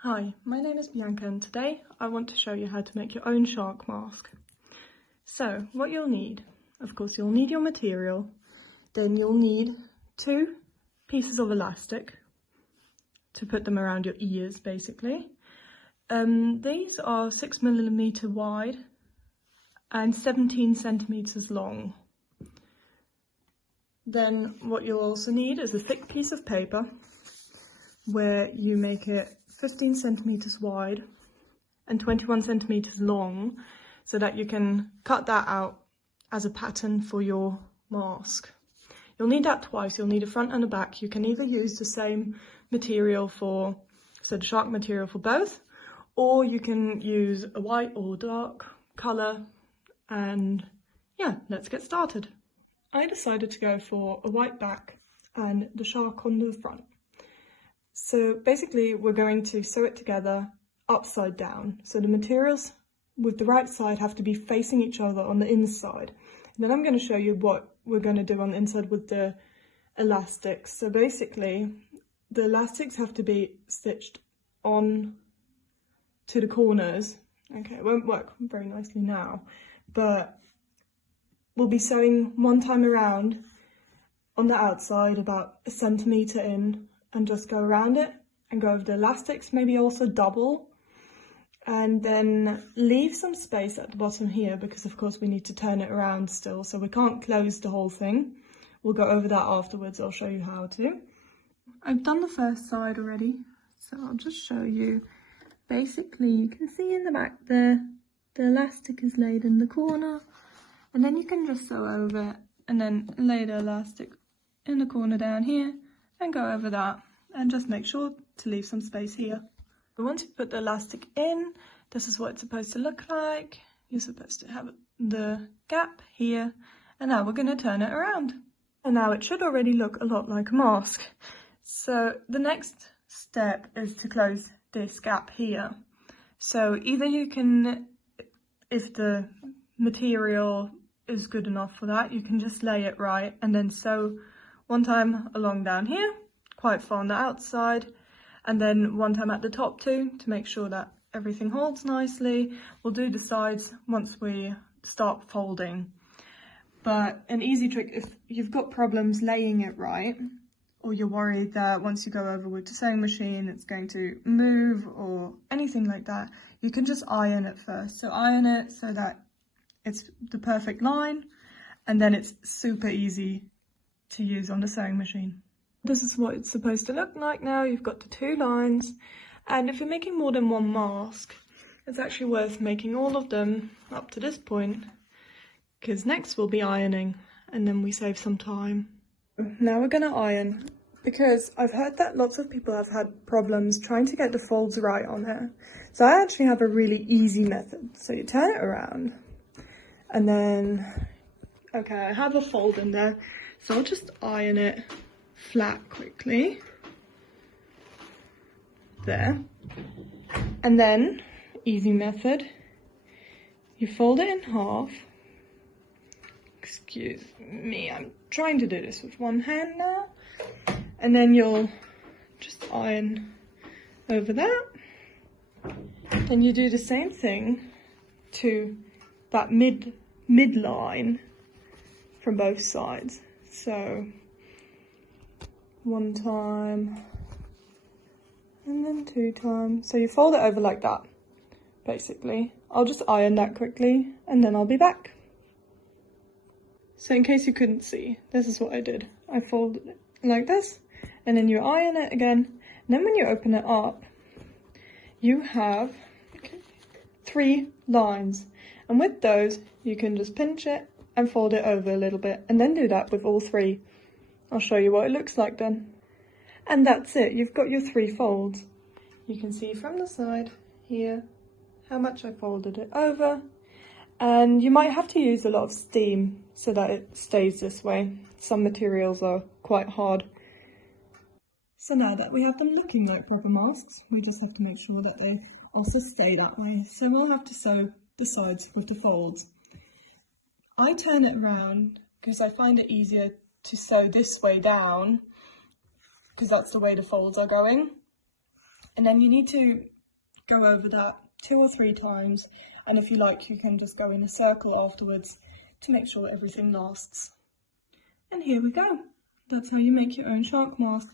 Hi, my name is Bianca and today I want to show you how to make your own shark mask. So what you'll need, of course you'll need your material, then you'll need 2 pieces of elastic to put them around your ears basically. These are 6mm wide and 17 centimeters long. Then what you'll also need is a thick piece of paper where you make it 15 centimeters wide and 21 centimeters long so that you can cut that out as a pattern for your mask. You'll need that twice, you'll need a front and a back. You can either use the same material the shark material for both, or you can use a white or dark colour, and yeah, let's get started. I decided to go for a white back and the shark on the front. So basically we're going to sew it together upside down. So the materials with the right side have to be facing each other on the inside. And then I'm going to show you what we're going to do on the inside with the elastics. So basically the elastics have to be stitched on to the corners. Okay, it won't work very nicely now, but we'll be sewing one time around on the outside about 1 centimeter in, and just go around it and go over the elastics, maybe also double, and then leave some space at the bottom here because of course we need to turn it around still, so we can't close the whole thing. We'll go over that afterwards, I'll show you how to. I've done the first side already, so I'll just show you. Basically you can see in the back there, the elastic is laid in the corner, and then you can just sew over it and then lay the elastic in the corner down here and go over that, and just make sure to leave some space here. But once you put the elastic in, this is what it's supposed to look like. You're supposed to have the gap here, and now we're going to turn it around. And now it should already look a lot like a mask. So the next step is to close this gap here. So either you can, if the material is good enough for that, you can just lay it right and then sew one time along down here, quite far on the outside, and then one time at the top too, to make sure that everything holds nicely. We'll do the sides once we start folding. But an easy trick, if you've got problems laying it right, or you're worried that once you go over with the sewing machine it's going to move or anything like that, you can just iron it first. So iron it so that it's the perfect line, and then it's super easy to use on the sewing machine. This is what it's supposed to look like now. You've got the 2 lines, and if you're making more than one mask, it's actually worth making all of them up to this point, because next we'll be ironing and then we save some time. Now we're going to iron, because I've heard that lots of people have had problems trying to get the folds right on it. So I actually have a really easy method. So you turn it around and then, okay, I have a fold in there. So I'll just iron it flat quickly, there, and then, easy method, you fold it in half. Excuse me, I'm trying to do this with one hand now, and then you'll just iron over that. Then you do the same thing to that midline from both sides. So 1 time and then 2 times. So you fold it over like that, basically. I'll just iron that quickly and then I'll be back. So in case you couldn't see, this is what I did. I folded it like this, and then you iron it again. And then when you open it up, you have 3 lines. And with those, you can just pinch it and fold it over a little bit, and then do that with all 3. I'll show you what it looks like then. And that's it, you've got your 3 folds. You can see from the side here how much I folded it over, and you might have to use a lot of steam so that it stays this way. Some materials are quite hard. So now that we have them looking like proper masks, we just have to make sure that they also stay that way. So we'll have to sew the sides with the folds. I turn it around because I find it easier to sew this way down, because that's the way the folds are going. And then you need to go over that 2 or 3 times, and if you like you can just go in a circle afterwards to make sure everything lasts. And here we go. That's how you make your own shark mask.